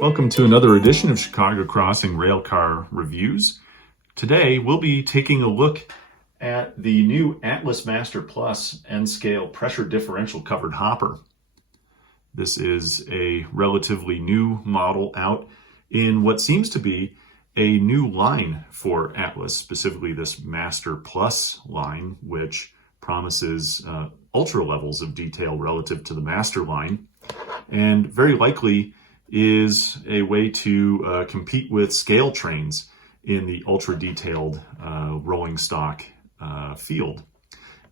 Welcome to another edition of Chicago Crossing Railcar Reviews. Today we'll be taking a look at the new Atlas Master Plus N-Scale pressure differential covered hopper. This is a relatively new model out in what seems to be a new line for Atlas, specifically this Master Plus line, which promises ultra levels of detail relative to the Master line, and very likely is a way to compete with ScaleTrains in the ultra detailed rolling stock field.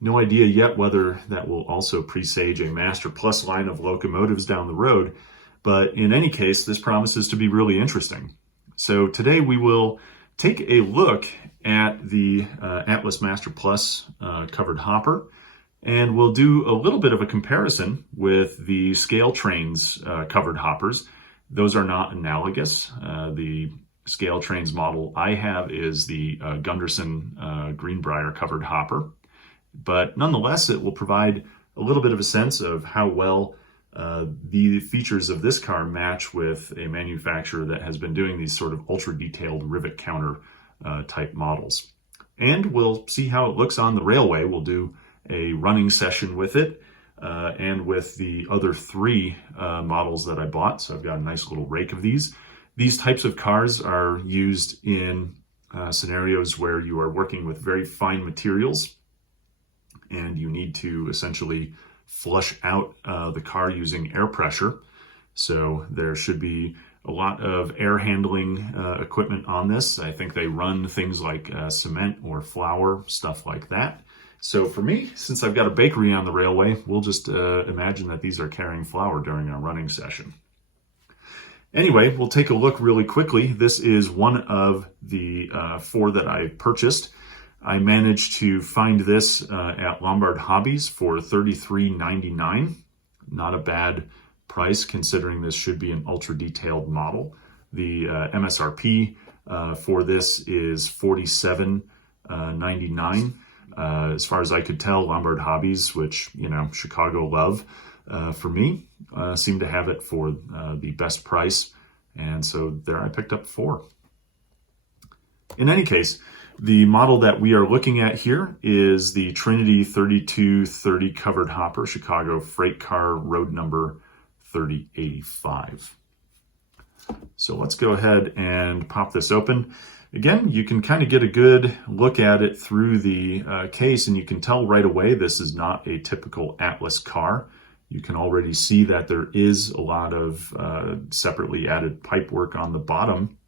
No idea yet whether that will also presage a Master Plus line of locomotives down the road, but in any case, this promises to be really interesting. So today we will take a look at the Atlas Master Plus covered hopper, and we'll do a little bit of a comparison with the ScaleTrains covered hoppers. Those are not analogous. The ScaleTrains model I have is the Gunderson Greenbrier covered hopper, but nonetheless it will provide a little bit of a sense of how well the features of this car match with a manufacturer that has been doing these sort of ultra detailed rivet counter type models. And we'll see how it looks on the railway. We'll do a running session with it and with the other three models that I bought. So I've got a nice little rake of these. These types of cars are used in scenarios where you are working with very fine materials and you need to essentially flush out the car using air pressure. So there should be a lot of air handling equipment on this. I think they run things like cement or flour, stuff like that. So for me, since I've got a bakery on the railway, we'll just imagine that these are carrying flour during our running session. Anyway, we'll take a look really quickly. This is one of the four that I purchased. I managed to find this at Lombard Hobbies for $33.99. Not a bad price considering this should be an ultra detailed model. The MSRP for this is $47.99. As far as I could tell, Lombard Hobbies, which, you know, Chicago love, for me, seemed to have it for the best price. And so there I picked up four. In any case, the model that we are looking at here is the Trinity 3230 covered hopper, Chicago freight car, road number 3085. So let's go ahead and pop this open. Again, you can kind of get a good look at it through the case, and you can tell right away this is not a typical Atlas car. You can already see that there is a lot of separately added pipework on the bottom.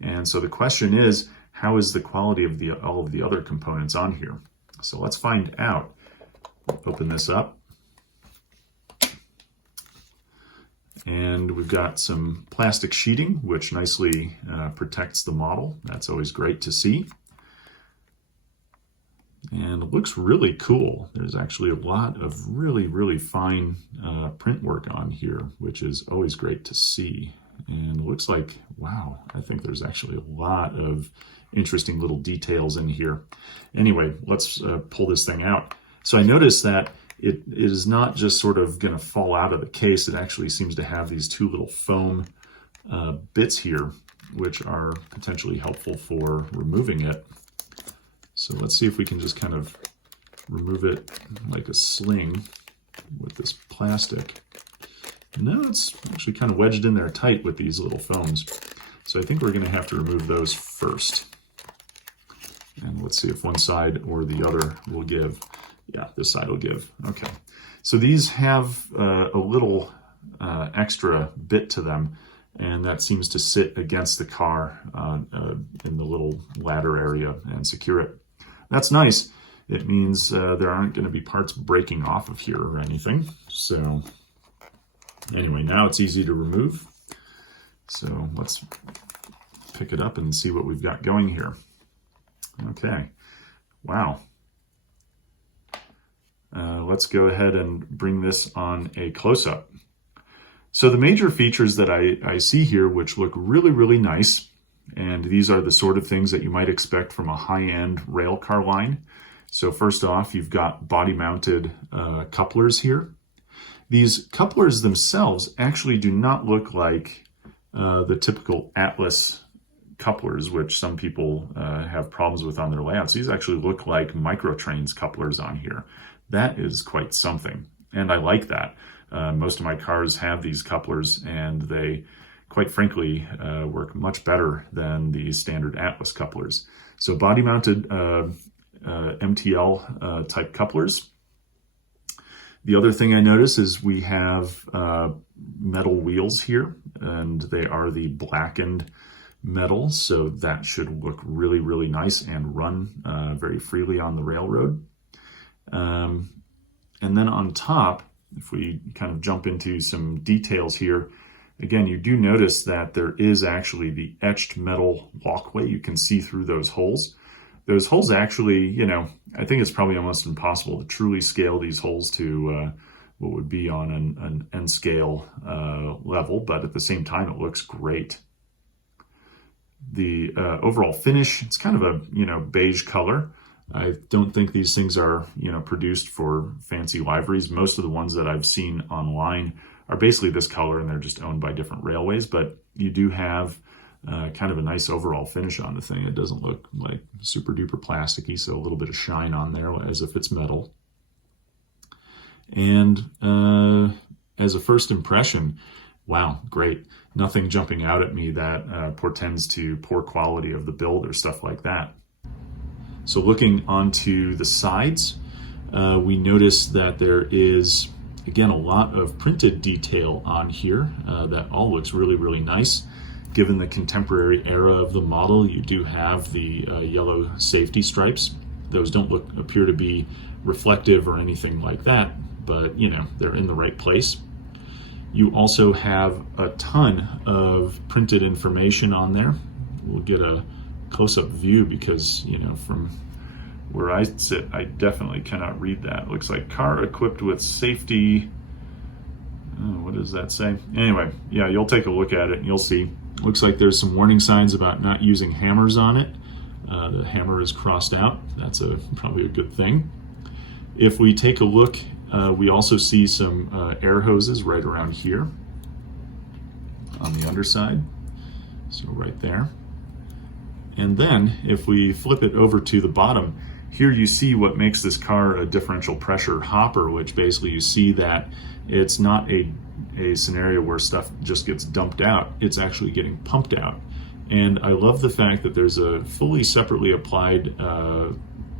And so the question is, how is the quality of all of the other components on here? So let's find out. Open this up. And we've got some plastic sheeting, which nicely protects the model. That's always great to see. And it looks really cool. There's actually a lot of really fine print work on here, which is always great to see. And it looks like, wow, I think there's actually a lot of interesting little details in here. Anyway, let's pull this thing out. So I noticed that it is not just sort of going to fall out of the case. It actually seems to have these two little foam bits here, which are potentially helpful for removing it. So let's see if we can just kind of remove it like a sling with this plastic. No, it's actually kind of wedged in there tight with these little foams. So I think we're going to have to remove those first. And let's see if one side or the other will give. Yeah, this side will give. Okay. So these have a little extra bit to them, and that seems to sit against the car in the little ladder area and secure it. That's nice. It means there aren't going to be parts breaking off of here or anything. So anyway, now it's easy to remove. So let's pick it up and see what we've got going here. Okay. Wow. Let's go ahead and bring this on a close-up. So the major features that I see here, which look really nice, and these are the sort of things that you might expect from a high-end rail car line. So first off, you've got body-mounted couplers here. These couplers themselves actually do not look like the typical Atlas couplers, which some people have problems with on their layouts. These actually look like CCMR couplers on here. That is quite something, and I like that. Most of my cars have these couplers, and they, quite frankly, work much better than the standard Atlas couplers. So body-mounted MTL type couplers. The other thing I notice is we have metal wheels here, and they are the blackened metal, so that should look really, really nice and run very freely on the railroad. And then on top, if we kind of jump into some details here, again, you do notice that there is actually the etched metal walkway. You can see through those holes. Those holes actually, you know, I think it's probably almost impossible to truly scale these holes to what would be on an N scale level, but at the same time, it looks great. The overall finish, it's kind of a, you know, beige color. I don't think these things are, you know, produced for fancy liveries. Most of the ones that I've seen online are basically this color, and they're just owned by different railways, but you do have kind of a nice overall finish on the thing. It doesn't look like super duper plasticky, so a little bit of shine on there as if it's metal. And as a first impression, wow, great. Nothing jumping out at me that portends to poor quality of the build or stuff like that. So looking onto the sides, we notice that there is, again, a lot of printed detail on here that all looks really, really nice. Given the contemporary era of the model, you do have the yellow safety stripes. Those don't appear to be reflective or anything like that, but you know, they're in the right place. You also have a ton of printed information on there. We'll get a close-up view because, you know, from where I sit, I definitely cannot read that. It looks like car equipped with safety. Oh, what does that say? Anyway, yeah, you'll take a look at it and you'll see. Looks like there's some warning signs about not using hammers on it. The hammer is crossed out. That's probably a good thing. If we take a look, we also see some air hoses right around here on the underside. So right there. And then if we flip it over to the bottom, here you see what makes this car a differential pressure hopper, which basically you see that it's not a scenario where stuff just gets dumped out. It's actually getting pumped out. And I love the fact that there's a fully separately applied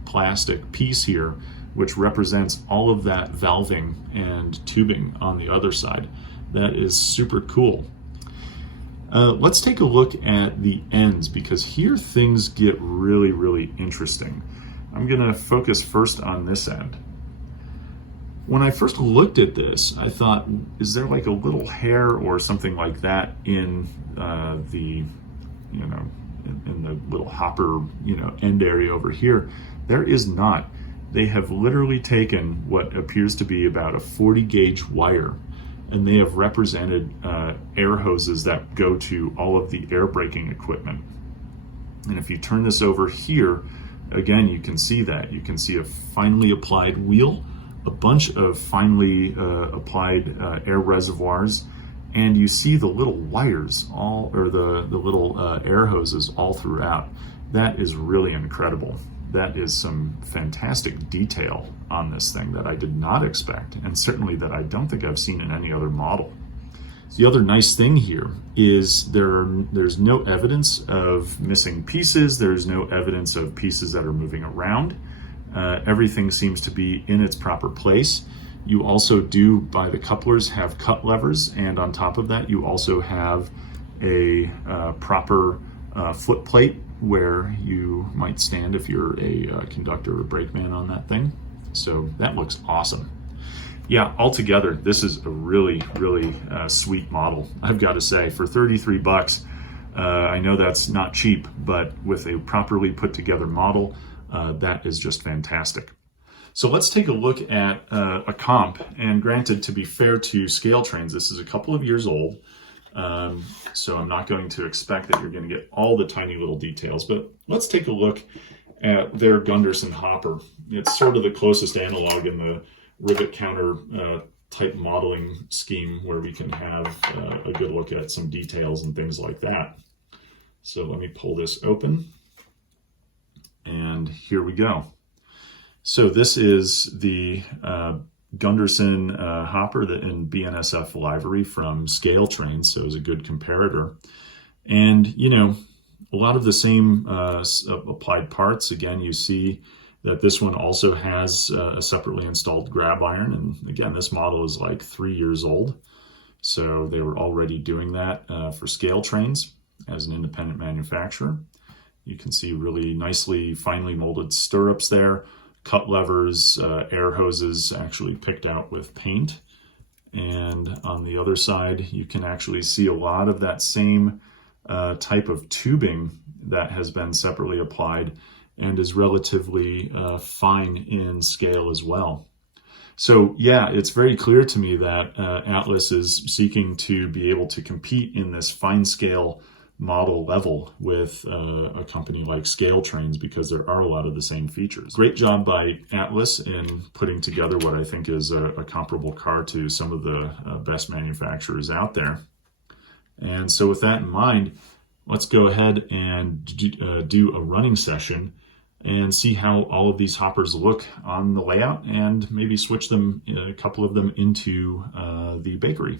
plastic piece here, which represents all of that valving and tubing on the other side. That is super cool. Let's take a look at the ends, because here things get really, really interesting. I'm gonna focus first on this end. When I first looked at this, I thought, is there like a little hair or something like that in the, you know, in the little hopper, you know, end area over here? There is not. They have literally taken what appears to be about a 40 gauge wire, and they have represented air hoses that go to all of the air braking equipment. And if you turn this over here, again, you can see that. You can see a finely applied wheel, a bunch of finely applied air reservoirs, and you see the little wires all, or the little air hoses all throughout. That is really incredible. That is some fantastic detail on this thing that I did not expect, and certainly that I don't think I've seen in any other model. The other nice thing here is there's no evidence of missing pieces. There's no evidence of pieces that are moving around. Everything seems to be in its proper place. You also do, by the couplers, have cut levers, and on top of that, you also have a proper foot plate where you might stand if you're a conductor or brakeman on that thing. So that looks awesome. Yeah, altogether, this is a really, really sweet model. I've got to say, for 33 bucks, I know that's not cheap, but with a properly put together model, that is just fantastic. So let's take a look at a comp, and granted, to be fair to ScaleTrains, this is a couple of years old, so I'm not going to expect that you're going to get all the tiny little details, but let's take a look at their Gunderson hopper. It's sort of the closest analog in the Rivet counter type modeling scheme where we can have a good look at some details and things like that. So let me pull this open, and here we go. So this is the Gunderson hopper in BNSF livery from ScaleTrains, so it's a good comparator. And, you know, a lot of the same applied parts. Again, you see that this one also has a separately installed grab iron. And again, this model is like 3 years old. So they were already doing that for ScaleTrains as an independent manufacturer. You can see really nicely finely molded stirrups there, cut levers, air hoses actually picked out with paint. And on the other side, you can actually see a lot of that same type of tubing that has been separately applied and is relatively fine in scale as well. So yeah, it's very clear to me that Atlas is seeking to be able to compete in this fine scale model level with a company like ScaleTrains, because there are a lot of the same features. Great job by Atlas in putting together what I think is a comparable car to some of the best manufacturers out there. And so with that in mind, let's go ahead and do a running session and see how all of these hoppers look on the layout, and maybe switch them, a couple of them, into the bakery.